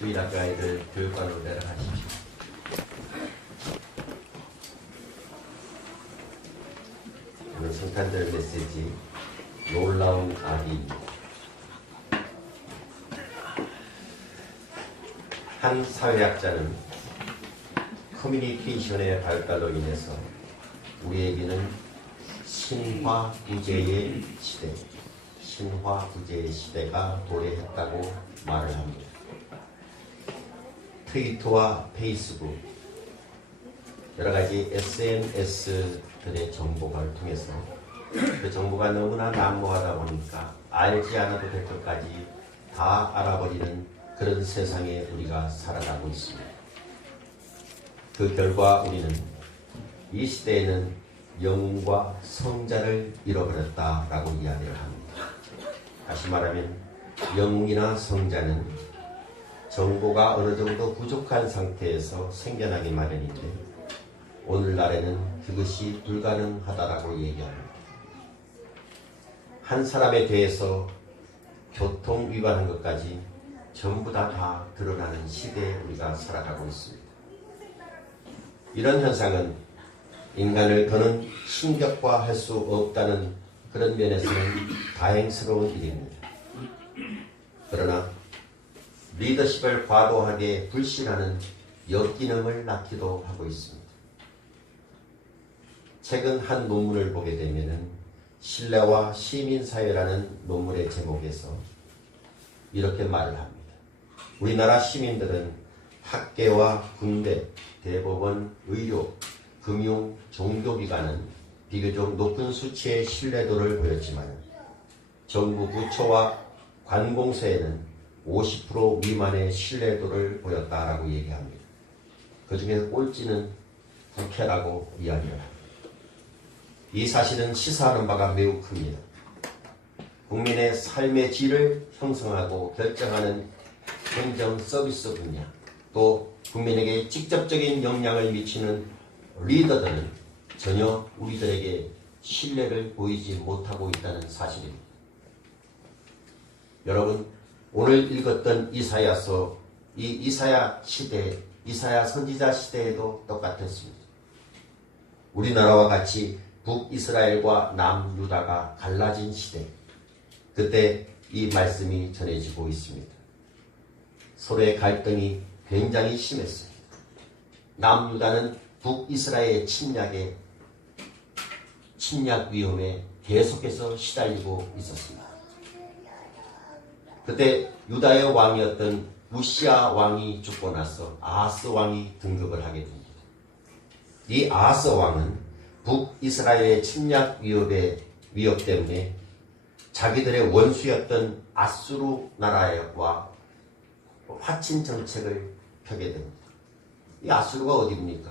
주일학교 아이들 교육관으로 내려가십시오. 오늘 성탄절 메시지 놀라운 아기입니다. 한 사회학자는 커뮤니케이션의 발달로 인해서 우리에게는 신화부재의 시대, 신화부재의 시대가 도래했다고 말을 합니다. 트위터와 페이스북, 여러가지 SNS들의 정보를 통해서 그 정보가 너무나 난무하다 보니까 알지 않아도 될 것까지 다 알아버리는 그런 세상에 우리가 살아가고 있습니다. 그 결과 우리는 이 시대에는 영웅과 성자를 잃어버렸다라고 이야기를 합니다. 다시 말하면 영웅이나 성자는 정보가 어느 정도 부족한 상태에서 생겨나기 마련인데 오늘날에는 그것이 불가능하다라고 얘기합니다. 한 사람에 대해서 교통 위반한 것까지 전부 다 드러나는 시대에 우리가 살아가고 있습니다. 이런 현상은 인간을 더는 신격화할 수 없다는 그런 면에서는 다행스러운 일입니다. 그러나 리더십을 과도하게 불신하는 역기능을 낳기도 하고 있습니다. 최근 한 논문을 보게 되면 신뢰와 시민사회라는 논문의 제목에서 이렇게 말을 합니다. 우리나라 시민들은 학계와 군대, 대법원, 의료, 금융, 종교기관은 비교적 높은 수치의 신뢰도를 보였지만 정부 부처와 관공서에는 50% 미만의 신뢰도를 보였다라고 얘기합니다. 그 중에 꼴찌는 국회라고 이야기합니다. 이 사실은 시사하는 바가 매우 큽니다. 국민의 삶의 질을 형성하고 결정하는 행정 서비스 분야, 또 국민에게 직접적인 영향을 미치는 리더들은 전혀 우리들에게 신뢰를 보이지 못하고 있다는 사실입니다. 여러분, 오늘 읽었던 이사야서, 이 이사야 시대, 이사야 선지자 시대에도 똑같았습니다. 우리나라와 같이 북이스라엘과 남유다가 갈라진 시대, 그때 이 말씀이 전해지고 있습니다. 서로의 갈등이 굉장히 심했습니다. 남유다는 북이스라엘의 침략 위험에 계속해서 시달리고 있었습니다. 그때 유다의 왕이었던 우시아 왕이 죽고 나서 아하스 왕이 등극을 하게 됩니다. 이 아하스 왕은 북이스라엘의 침략 위협 때문에 자기들의 원수였던 아수르 나라와 화친 정책을 펴게 됩니다. 이 아수르가 어디입니까?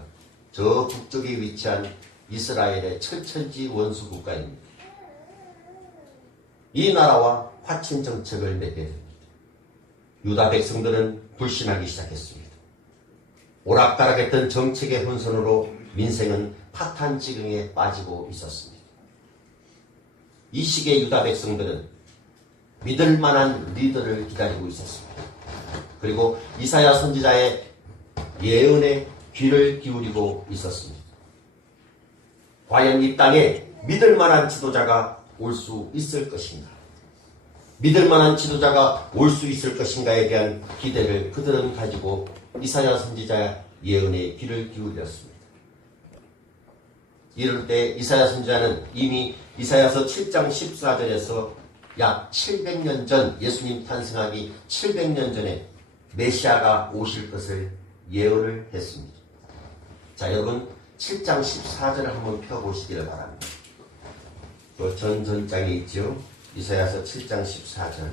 저 북쪽에 위치한 이스라엘의 철천지 원수 국가입니다. 이 나라와 화친 정책을 맺게 됩니다. 유다 백성들은 불신하기 시작했습니다. 오락가락했던 정책의 혼선으로 민생은 파탄지경에 빠지고 있었습니다. 이 시기에 유다 백성들은 믿을 만한 리더를 기다리고 있었습니다. 그리고 이사야 선지자의 예언에 귀를 기울이고 있었습니다. 과연 이 땅에 믿을 만한 지도자가 올 수 있을 것인가? 믿을 만한 지도자가 올 수 있을 것인가에 대한 기대를 그들은 가지고 이사야 선지자 예언에 귀를 기울였습니다. 이럴 때 이사야 선지자는 이미 이사야서 7장 14절에서 약 700년 전, 예수님 탄생하기 700년 전에 메시아가 오실 것을 예언을 했습니다. 자, 여러분 7장 14절을 한번 펴보시기를 바랍니다. 그 전장에 있죠. 이사야서 7장 14절.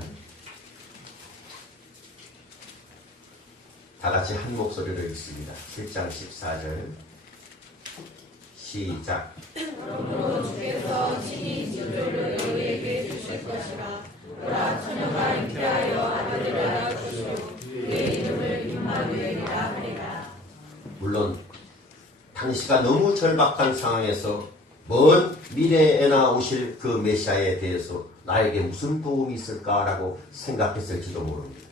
다 같이 한 목소리로 읽습니다. 7장 14절. 시작. 그러므로 주께서 친히 지도를 너희에게 주실 것이라. 너라 처녀가 잉태하여 아들을 낳아 주시오. 그의 이름을 임마누엘이라 하리라. 물론 당시가 너무 절박한 상황에서 먼 미래에나 오실 그 메시아에 대해서 나에게 무슨 도움이 있을까라고 생각했을지도 모릅니다.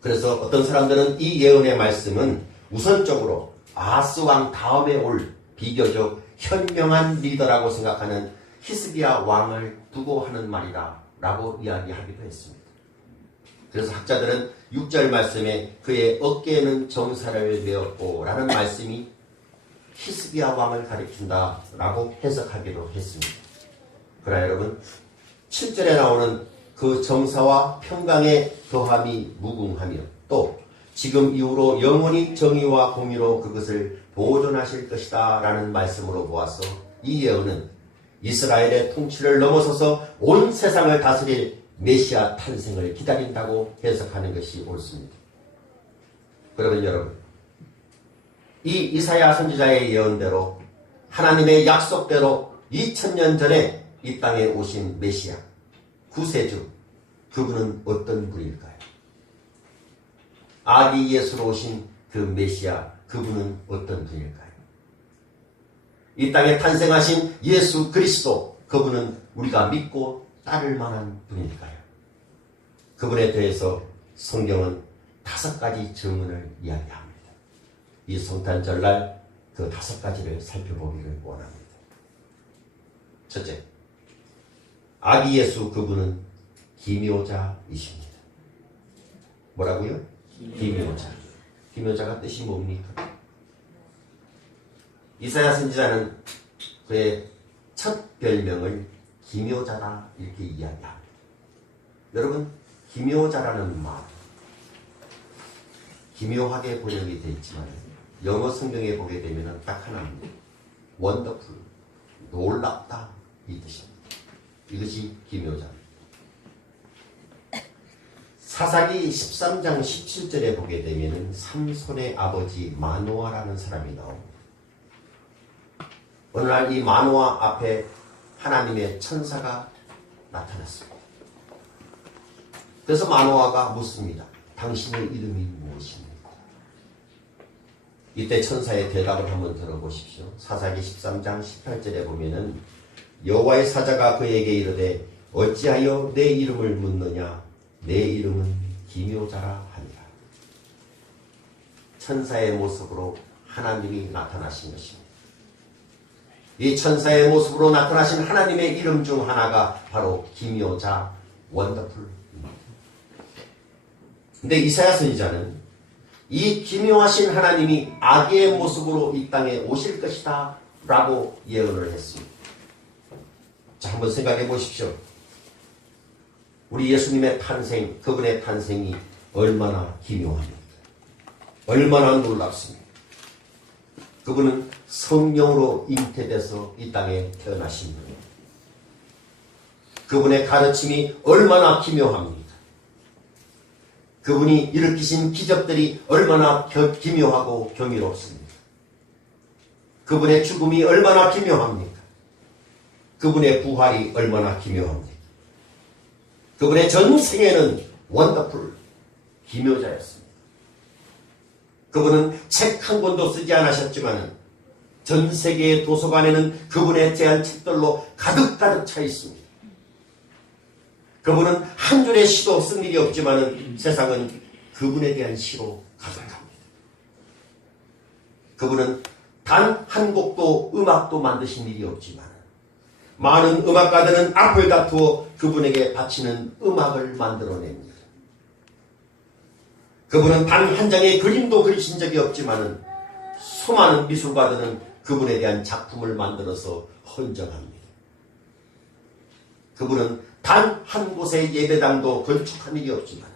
그래서 어떤 사람들은 이 예언의 말씀은 우선적으로 아하스 왕 다음에 올 비교적 현명한 리더라고 생각하는 히스기야 왕을 두고 하는 말이다 라고 이야기하기도 했습니다. 그래서 학자들은 6절 말씀에 그의 어깨에는 정사를 메었고 라는 말씀이 히스기야 왕을 가리킨다 라고 해석하기도 했습니다. 그러나 여러분 7절에 나오는 그 정사와 평강의 더함이 무궁하며 또 지금 이후로 영원히 정의와 공의로 그것을 보존하실 것이다 라는 말씀으로 보아서 이 예언은 이스라엘의 통치를 넘어서서 온 세상을 다스릴 메시아 탄생을 기다린다고 해석하는 것이 옳습니다. 그러면 여러분, 이 이사야 선지자의 예언대로 하나님의 약속대로 2000년 전에 이 땅에 오신 메시아, 구세주, 그분은 어떤 분일까요? 아기 예수로 오신 그 메시아, 그분은 어떤 분일까요? 이 땅에 탄생하신 예수 그리스도, 그분은 우리가 믿고 따를 만한 분일까요? 그분에 대해서 성경은 5가지 증언을 이야기합니다. 이 성탄절날 그 5가지를 살펴보기를 원합니다. 첫째, 아기 예수 그분은 기묘자이십니다. 뭐라고요? 기묘자. 기묘자가 뜻이 뭡니까? 이사야 선지자는 그의 첫 별명을 기묘자다 이렇게 이야기합니다. 여러분, 기묘자라는 말, 기묘하게 번역이 되어 있지만 영어 성경에 보게 되면 딱 하나입니다. 원더풀, 놀랍다 이 뜻입니다. 이것이 기묘자입니다. 사사기 13장 17절에 보게 되면 삼손의 아버지 마노아라는 사람이 나옵니다. 어느 날 이 마노아 앞에 하나님의 천사가 나타났습니다. 그래서 마노아가 묻습니다. 당신의 이름이 무엇입니까? 이때 천사의 대답을 한번 들어보십시오. 사사기 13장 18절에 보면은 여호와의 사자가 그에게 이르되 어찌하여 내 이름을 묻느냐? 내 이름은 기묘자라 하니라. 천사의 모습으로 하나님이 나타나신 것입니다. 이 천사의 모습으로 나타나신 하나님의 이름 중 하나가 바로 기묘자, 원더풀입니다. 근데 이사야 선지자는 이 기묘하신 하나님이 아기의 모습으로 이 땅에 오실 것이다 라고 예언을 했습니다. 자, 한번 생각해 보십시오. 우리 예수님의 탄생, 그분의 탄생이 얼마나 기묘합니까? 얼마나 놀랍습니다. 그분은 성령으로 잉태돼서 이 땅에 태어나신 분입니다. 그분의 가르침이 얼마나 기묘합니까? 그분이 일으키신 기적들이 얼마나 기묘하고 경이롭습니다. 그분의 죽음이 얼마나 기묘합니까? 그분의 부활이 얼마나 기묘합니까? 그분의 전생에는 원더풀, 기묘자였습니다. 그분은 책 한 권도 쓰지 않으셨지만 전 세계의 도서관에는 그분에 대한 책들로 가득가득 차 있습니다. 그분은 한 줄의 시도 쓴 일이 없지만 세상은 그분에 대한 시로 가득합니다. 그분은 단 한 곡도 음악도 만드신 일이 없지만 많은 음악가들은 앞을 다투어 그분에게 바치는 음악을 만들어냅니다. 그분은 단 한 장의 그림도 그리신 적이 없지만 수많은 미술가들은 그분에 대한 작품을 만들어서 헌정합니다. 그분은 단 한 곳의 예배당도 건축한 일이 없지만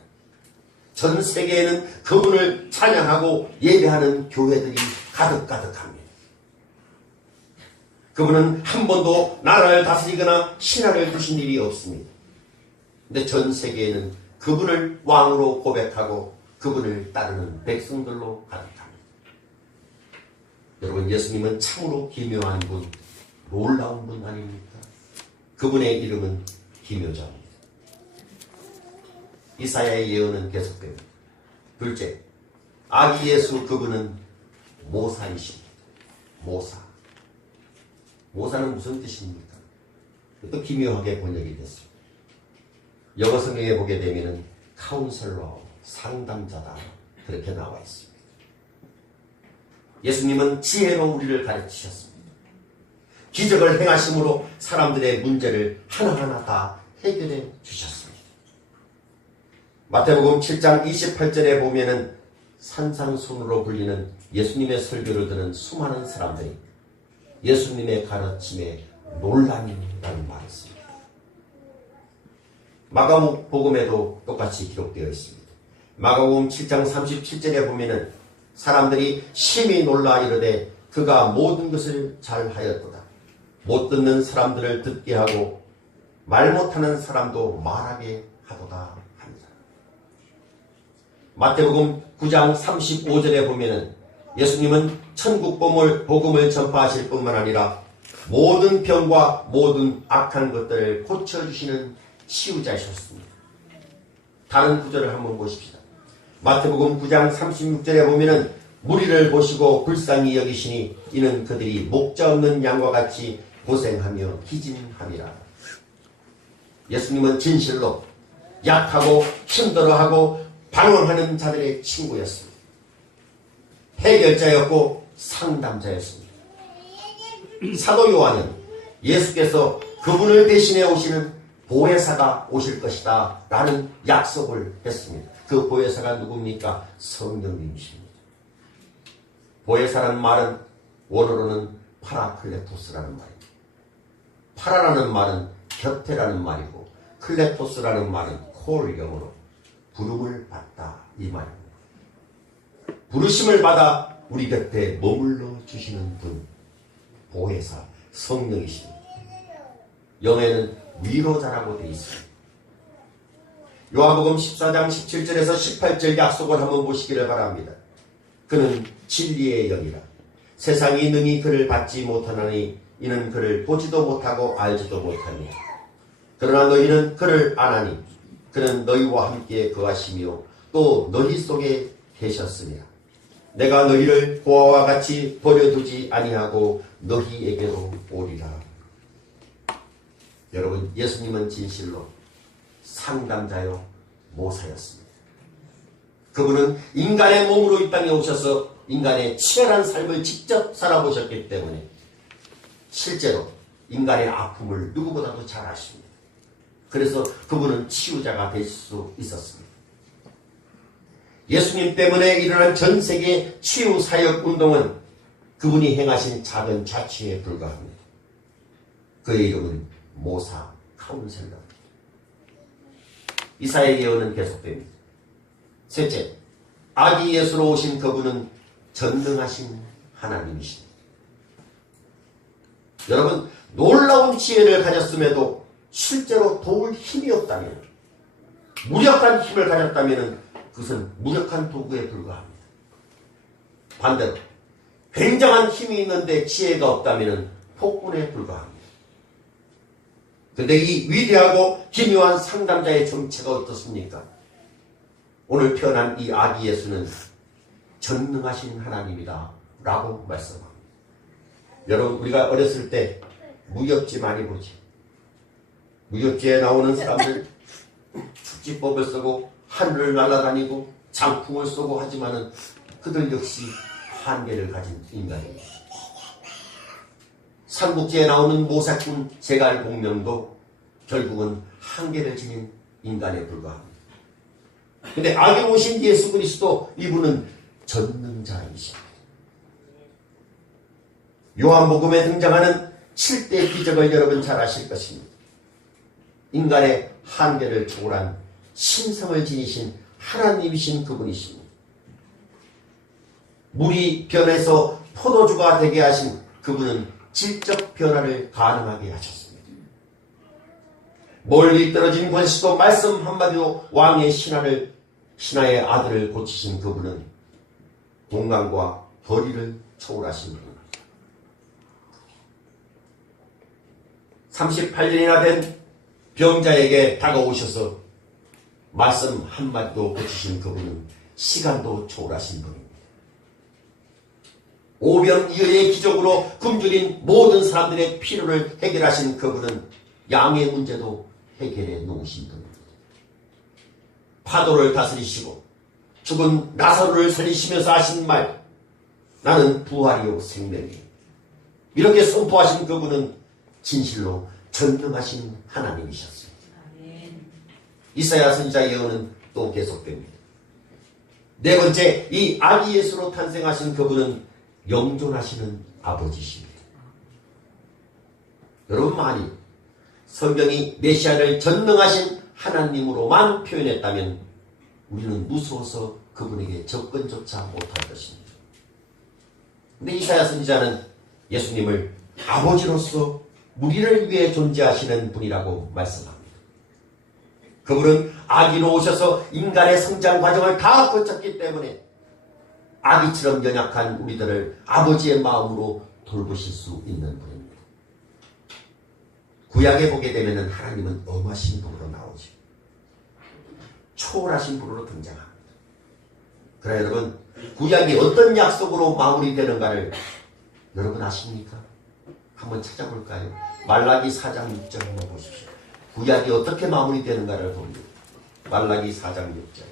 전 세계에는 그분을 찬양하고 예배하는 교회들이 가득가득합니다. 그분은 한 번도 나라를 다스리거나 신하를 두신 일이 없습니다. 근데 전 세계에는 그분을 왕으로 고백하고 그분을 따르는 백성들로 가득합니다. 여러분, 예수님은 참으로 기묘한 분, 놀라운 분 아닙니까? 그분의 이름은 기묘자입니다. 이사야의 예언은 계속됩니다. 둘째, 아기 예수 그분은 모사이십니다. 모사. 모사는 무슨 뜻입니까? 또 기묘하게 번역이 됐습니다. 영어 성경에 보게 되면 카운슬러, 상담자다. 그렇게 나와 있습니다. 예수님은 지혜로 우리를 가르치셨습니다. 기적을 행하심으로 사람들의 문제를 하나하나 다 해결해 주셨습니다. 마태복음 7장 28절에 보면은 산상순으로 불리는 예수님의 설교를 듣는 수많은 사람들이 예수님의 가르침에 논란이라는 말을 씁니다. 마가복음에도 똑같이 기록되어 있습니다. 마가복음 7장 37절에 보면은 사람들이 심히 놀라 이르되 그가 모든 것을 잘하였도다. 못 듣는 사람들을 듣게 하고 말 못하는 사람도 말하게 하도다 합니다. 마태복음 9장 35절에 보면은 예수님은 천국 복음을 전파하실 뿐만 아니라 모든 병과 모든 악한 것들을 고쳐주시는 치유자이셨습니다. 다른 구절을 한번 보십시다. 마태복음 9장 36절에 보면은 무리를 보시고 불쌍히 여기시니 이는 그들이 목자 없는 양과 같이 고생하며 기진함이라. 예수님은 진실로 약하고 힘들어하고 방황하는 자들의 친구였습니다. 해결자였고 상담자였습니다. 사도 요한은 예수께서 그분을 대신해 오시는 보혜사가 오실 것이다 라는 약속을 했습니다. 그 보혜사가 누굽니까? 성령님이십니다. 보혜사라는 말은 원어로는 파라클레토스라는 말입니다. 파라라는 말은 곁에라는 말이고 클레토스라는 말은 콜 영어로 부름을 받다 이 말입니다. 부르심을 받아 우리 곁에 머물러 주시는 분, 보혜사, 성령이십니다. 영어에는 위로자라고 되어 있습니다. 요한복음 14장 17절에서 18절 약속을 한번 보시기를 바랍니다. 그는 진리의 영이라. 세상이 능히 그를 받지 못하나니 이는 그를 보지도 못하고 알지도 못하니. 그러나 너희는 그를 아나니 그는 너희와 함께 거하시며 또 너희 속에 계셨으니라. 내가 너희를 고아와 같이 버려두지 아니하고 너희에게로 오리라. 여러분, 예수님은 진실로 상담자요 모사였습니다. 그분은 인간의 몸으로 이 땅에 오셔서 인간의 치열한 삶을 직접 살아보셨기 때문에 실제로 인간의 아픔을 누구보다도 잘 아십니다. 그래서 그분은 치유자가 될 수 있었습니다. 예수님 때문에 일어난 전 세계 치유 사역 운동은 그분이 행하신 작은 자취에 불과합니다. 그의 이름은 모사 카운셀러입니다. 이사야의 예언은 계속됩니다. 셋째, 아기 예수로 오신 그분은 전능하신 하나님이십니다. 여러분, 놀라운 지혜를 가졌음에도 실제로 도울 힘이 없다면, 무력한 힘을 가졌다면 그것은 무력한 도구에 불과합니다. 반대로 굉장한 힘이 있는데 지혜가 없다면 폭군에 불과합니다. 그런데 이 위대하고 기묘한 상담자의 정체가 어떻습니까? 오늘 태어난 이 아기 예수는 전능하신 하나님이다 라고 말씀합니다. 여러분, 우리가 어렸을 때 무협지 많이 보지. 무협지에 나오는 사람들 축지법을 쓰고 하늘을 날아다니고 장풍을 쏘고 하지만은 그들 역시 한계를 가진 인간입니다. 삼국지에 나오는 모사꾼 제갈공명도 결국은 한계를 지닌 인간에 불과합니다. 근데 악에 오신 예수 그리스도, 이분은 전능자이십니다. 요한복음에 등장하는 7대 기적을 여러분 잘 아실 것입니다. 인간의 한계를 초월한 신성을 지니신 하나님이신 그분이십니다. 물이 변해서 포도주가 되게 하신 그분은 질적 변화를 가능하게 하셨습니다. 멀리 떨어진 권시도 말씀 한마디로 왕의 신하의 아들을 고치신 그분은 동강과 거리를 초월하신 분입니다. 38년이나 된 병자에게 다가오셔서 말씀 한마디도 고치신 그분은 시간도 초월하신 분입니다. 오병이어의 기적으로 굶주린 모든 사람들의 필요를 해결하신 그분은 양의 문제도 해결해 놓으신 분입니다. 파도를 다스리시고 죽은 나사로를 살리시면서 하신 말, 나는 부활이요 생명이요. 이렇게 선포하신 그분은 진실로 전능하신 하나님이셨습니다. 이사야 선지자의 예언은 또 계속됩니다. 네 번째, 이 아기 예수로 탄생하신 그분은 영존하시는 아버지십니다. 여러분, 만일 성경이 메시아를 전능하신 하나님으로만 표현했다면 우리는 무서워서 그분에게 접근조차 못할 것입니다. 근데 이사야 선지자는 예수님을 아버지로서 우리를 위해 존재하시는 분이라고 말씀합니다. 그분은 아기로 오셔서 인간의 성장 과정을 다 거쳤기 때문에 아기처럼 연약한 우리들을 아버지의 마음으로 돌보실 수 있는 분입니다. 구약에 보게 되면 하나님은 엄하신 분으로 나오죠. 초월하신 분으로 등장합니다. 그러나 여러분, 구약이 어떤 약속으로 마무리되는가를 여러분 아십니까? 한번 찾아볼까요? 말라기 4장 6절 한번 보십시오. 구약이 어떻게 마무리되는가를 봅니다. 말라기 4장 6절.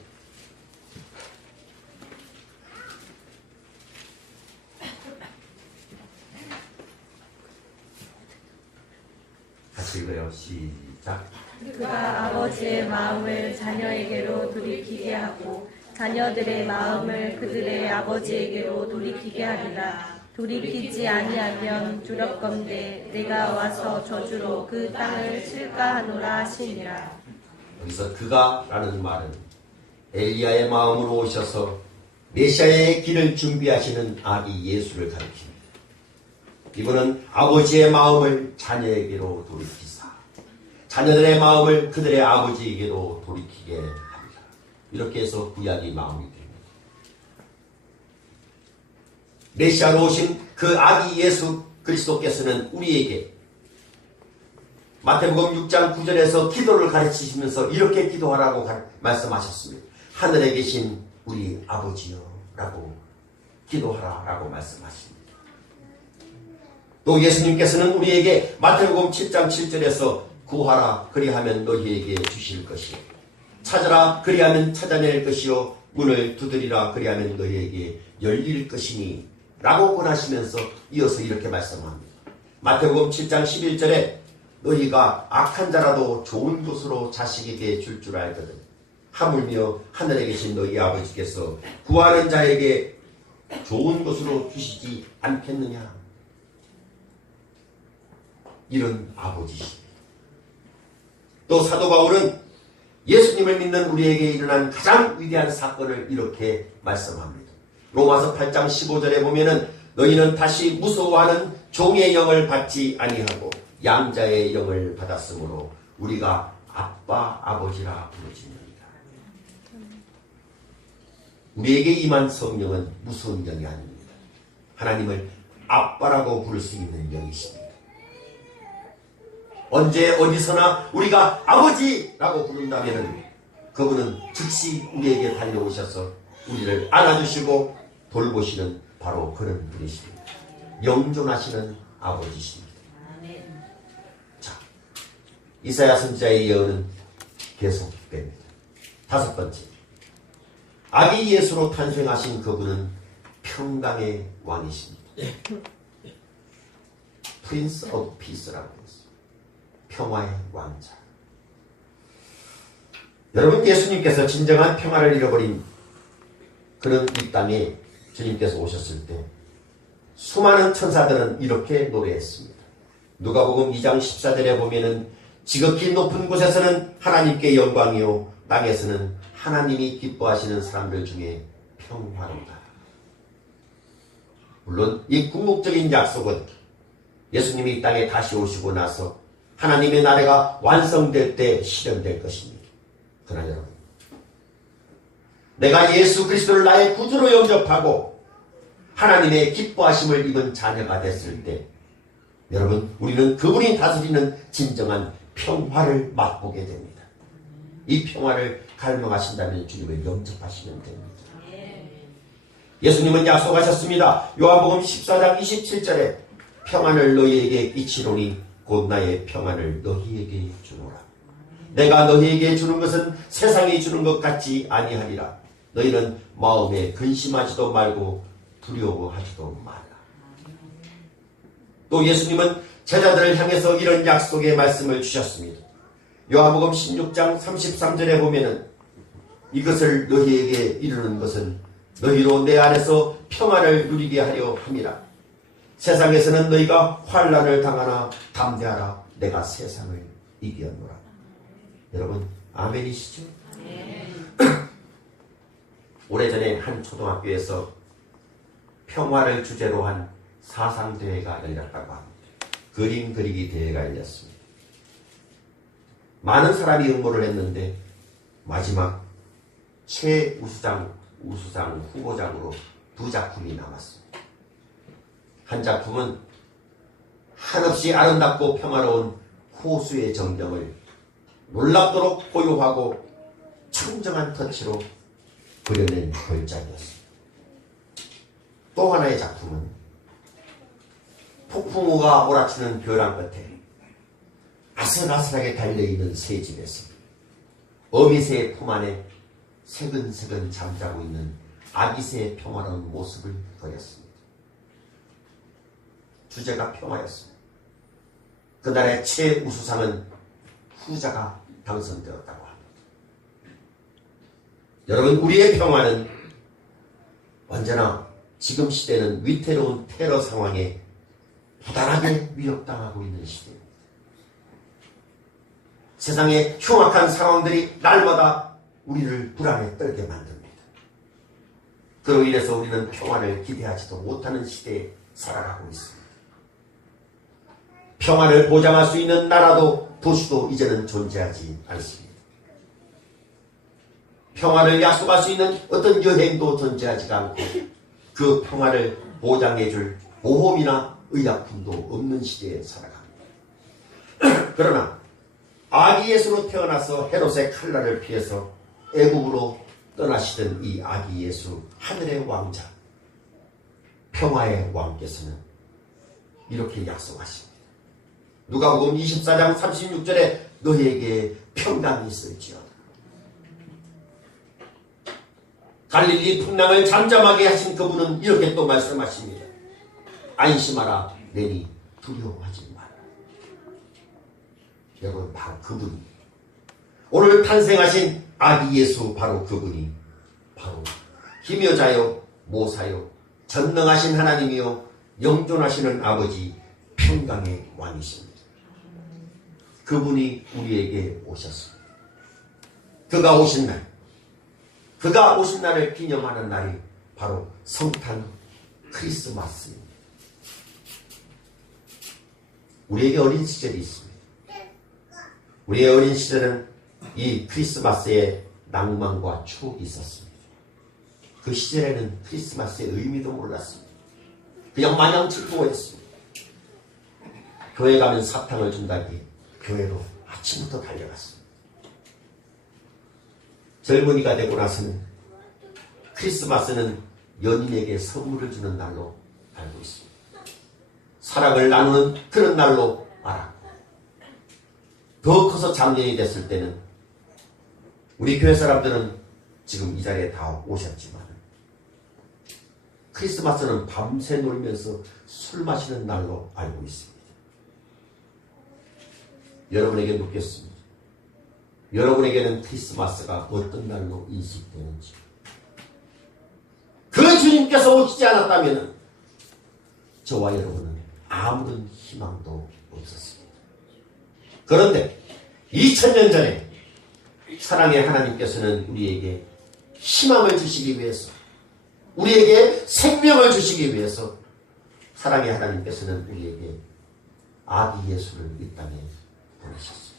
같이 읽어요. 시작. 그가 아버지의 마음을 자녀에게로 돌이키게 하고 자녀들의 마음을 그들의 아버지에게로 돌이키게 하리라. 돌이키지 아니하면 두렵건대 내가 와서 저주로 그 땅을 칠까 하노라 하시니라. 여기서 그가라는 말은 엘리야의 마음으로 오셔서 메시아의 길을 준비하시는 아기 예수를 가리킵니다. 이분은 아버지의 마음을 자녀에게로 돌이키사 자녀들의 마음을 그들의 아버지에게로 돌이키게 합니다. 이렇게 해서 구약이 마무리됩니다. 메시아로 오신 그 아기 예수 그리스도께서는 우리에게 마태복음 6장 9절에서 기도를 가르치시면서 이렇게 기도하라고 말씀하셨습니다. 하늘에 계신 우리 아버지여 라고 기도하라라고 말씀하십니다. 또 예수님께서는 우리에게 마태복음 7장 7절에서 구하라 그리하면 너희에게 주실 것이요 찾아라 그리하면 찾아낼 것이요 문을 두드리라 그리하면 너희에게 열릴 것이니 라고 권하시면서 이어서 이렇게 말씀합니다. 마태복음 7장 11절에 너희가 악한 자라도 좋은 것으로 자식에게 줄 줄 알거든 하물며 하늘에 계신 너희 아버지께서 구하는 자에게 좋은 것으로 주시지 않겠느냐. 이런 아버지십니다. 또 사도 바울은 예수님을 믿는 우리에게 일어난 가장 위대한 사건을 이렇게 말씀합니다. 로마서 8장 15절에 보면은 너희는 다시 무서워하는 종의 영을 받지 아니하고 양자의 영을 받았으므로 우리가 아빠 아버지라 부르짖느니라. 우리에게 임한 성령은 무서운 영이 아닙니다. 하나님을 아빠라고 부를 수 있는 영이십니다. 언제 어디서나 우리가 아버지라고 부른다면 그분은 즉시 우리에게 달려오셔서 우리를 안아주시고 돌보시는 바로 그런 분이십니다. 영존하시는 아버지십니다. 자, 이사야 선지자의 예언은 계속됩니다. 다섯 번째, 아기 예수로 탄생하신 그분은 평강의 왕이십니다. 프린스 오브 피스라고 했습니다. 평화의 왕자. 여러분, 예수님께서 진정한 평화를 잃어버린 그런 이 땅에 주님께서 오셨을 때 수많은 천사들은 이렇게 노래했습니다. 누가복음 2장 14절에 보면은 지극히 높은 곳에서는 하나님께 영광이요 땅에서는 하나님이 기뻐하시는 사람들 중에 평화로다. 물론 이 궁극적인 약속은 예수님이 이 땅에 다시 오시고 나서 하나님의 나라가 완성될 때 실현될 것입니다. 그러나 여러분, 내가 예수 그리스도를 나의 구주로 영접하고 하나님의 기뻐하심을 입은 자녀가 됐을 때 여러분, 우리는 그분이 다스리는 진정한 평화를 맛보게 됩니다. 이 평화를 갈망하신다면 주님을 영접하시면 됩니다. 예수님은 약속하셨습니다. 요한복음 14장 27절에 평안을 너희에게 끼치노니 곧 나의 평안을 너희에게 주노라. 내가 너희에게 주는 것은 세상이 주는 것 같지 아니하리라. 너희는 마음에 근심하지도 말고 두려워하지도 말라. 또 예수님은 제자들을 향해서 이런 약속의 말씀을 주셨습니다. 요한복음 16장 33절에 보면은 이것을 너희에게 이르는 것은 너희로 내 안에서 평안을 누리게 하려 함이라. 세상에서는 너희가 환난을 당하나 담대하라. 내가 세상을 이기었노라. 여러분 아멘이시죠? 오래전에 한 초등학교에서 평화를 주제로 한 사상대회가 열렸다고 합니다. 그림 그리기 대회가 열렸습니다. 많은 사람이 응모를 했는데 마지막 최우수상 후보작으로 두 작품이 남았습니다. 한 작품은 한없이 아름답고 평화로운 호수의 정경을 놀랍도록 고요하고 청정한 터치로 그려낸 걸작이었습니다. 또 하나의 작품은 폭풍우가 몰아치는 벼랑 끝에 아슬아슬하게 달려있는 새집에서 어미새의 품 안에 새근새근 잠자고 있는 아기새의 평화로운 모습을 그렸습니다. 주제가 평화였습니다. 그날의 최우수상은 후자가 당선되었다고 합니다. 여러분 우리의 평화는 언제나 지금 시대는 위태로운 테러 상황에 부단하게 위협당하고 있는 시대입니다. 세상의 흉악한 상황들이 날마다 우리를 불안에 떨게 만듭니다. 그로 인해서 우리는 평화를 기대하지도 못하는 시대에 살아가고 있습니다. 평화를 보장할 수 있는 나라도 도시도 이제는 존재하지 않습니다. 평화를 약속할 수 있는 어떤 여행도 존재하지 않고 그 평화를 보장해줄 보험이나 의약품도 없는 시대에 살아갑니다. 그러나 아기 예수로 태어나서 헤롯의 칼날을 피해서 애국으로 떠나시던 이 아기 예수 하늘의 왕자 평화의 왕께서는 이렇게 약속하십니다. 누가복음 24장 36절에 너희에게 평강이 있을지어다. 갈릴리 풍랑을 잠잠하게 하신 그분은 이렇게 또 말씀하십니다. 안심하라 내니 두려워하지 마라. 여러분 바로 그분이 오늘 탄생하신 아기 예수 바로 그분이 바로 힘여자요 모사요 전능하신 하나님이요 영존하시는 아버지 평강의 왕이십니다. 그분이 우리에게 오셨습니다. 그가 오신 날을 기념하는 날이 바로 성탄 크리스마스입니다. 우리에게 어린 시절이 있습니다. 우리의 어린 시절은 이 크리스마스의 낭만과 추억이 있었습니다. 그 시절에는 크리스마스의 의미도 몰랐습니다. 그냥 마냥 즐거워했습니다. 교회 가면 사탕을 준다기에 교회로 아침부터 달려갔습니다. 젊은이가 되고 나서는 크리스마스는 연인에게 선물을 주는 날로 알고 있습니다. 사랑을 나누는 그런 날로 알았고 더 커서 장년이 됐을 때는 우리 교회 사람들은 지금 이 자리에 다 오셨지만 크리스마스는 밤새 놀면서 술 마시는 날로 알고 있습니다. 여러분에게 묻겠습니다. 여러분에게는 크리스마스가 어떤 날로 인식되는지. 그 주님께서 오시지 않았다면 저와 여러분은 아무런 희망도 없었습니다. 그런데 2000년 전에 사랑의 하나님께서는 우리에게 희망을 주시기 위해서 우리에게 생명을 주시기 위해서 사랑의 하나님께서는 우리에게 아기 예수를 이 땅에 보내셨습니다.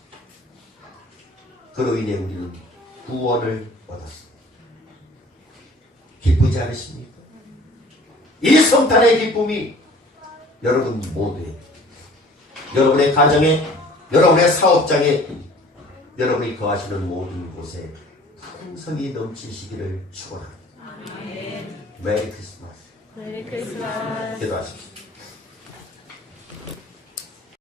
그로 인해 우리는 구원을 얻었습니다. 기쁘지 않으십니까? 이 성탄의 기쁨이 여러분 모두에, 여러분의 가정에, 여러분의 사업장에, 여러분이 거하시는 모든 곳에 풍성이 넘치시기를 축원합니다. 메리 크리스마스. 메리 크리스마스. 기도하십시오.